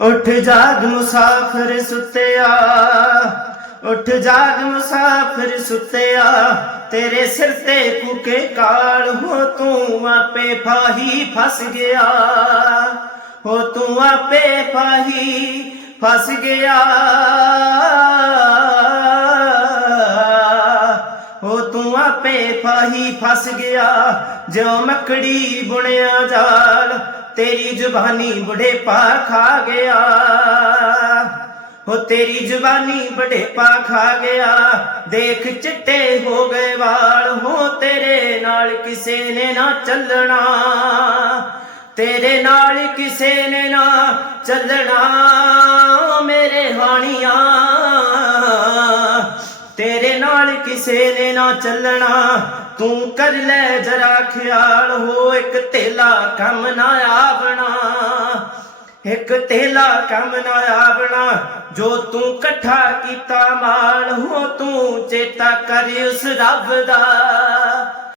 ਉੱਠ ਜਾਗ ਮੁਸਾਫਰ ਸੁੱਤਿਆ, ਉੱਠ ਜਾਗ ਮੁਸਾਫਰ ਸੁੱਤਿਆ, ਤੇਰੇ ਸਿਰ ਤੇ ਕੁਕੇ ਕਾਲ, ਹੋ ਤੂੰ ਆਪੇ ਫਾਹੀ ਫਸ ਗਿਆ। ਹੋ ਤੂੰ ਆਪੇ ਫਾਹੀ ਫਸ ਗਿਆ। ਹੋ ਤੂੰ ਆਪੇ ਫਾਹੀ ਫਸ ਗਿਆ, ਜਿਉ ਮੱਕੜੀ ਬੁਣਿਆ ਜਾਲ ਤੇਰੀ ਜ਼ੁਬਾਨੀ ਬੁਢੇਪਾ ਖਾ ਗਿਆ। ਹੋ ਤੇਰੀ ਜ਼ੁਬਾਨੀ ਬੁਢੇਪਾ ਖਾ ਗਿਆ। ਦੇਖ ਚਿੱਟੇ ਹੋ ਗਏ ਵਾਲ, ਹੋ ਤੇਰੇ ਨਾਲ ਕਿਸੇ ਨੇ ਨਾ ਚੱਲਣਾ। ਤੇਰੇ ਨਾਲ ਕਿਸੇ ਨੇ ਨਾ ਚੱਲਣਾ। ਮੇਰੇ ਹਾਣੀਆਂ ਕਿਸੇ ਨੇ ਨਾ ਚੱਲਣਾ। ਤੂੰ ਕਰ ਲੈ ਜਰਾ ਖਿਆਲ, ਹੋ ਇੱਕ ਤੇਲਾ ਕੰਮ ਨਾ ਆਵਣਾ। ਇੱਕ ਤੇਲਾ ਕੰਮ ਨਾ ਆਵਣਾ, ਜੋ ਤੂੰ ਇਕੱਠਾ ਕੀਤਾ ਮਾਲ, ਹੋ ਤੂੰ ਚੇਤਾ ਕਰ ਉਸ ਰੱਬ ਦਾ।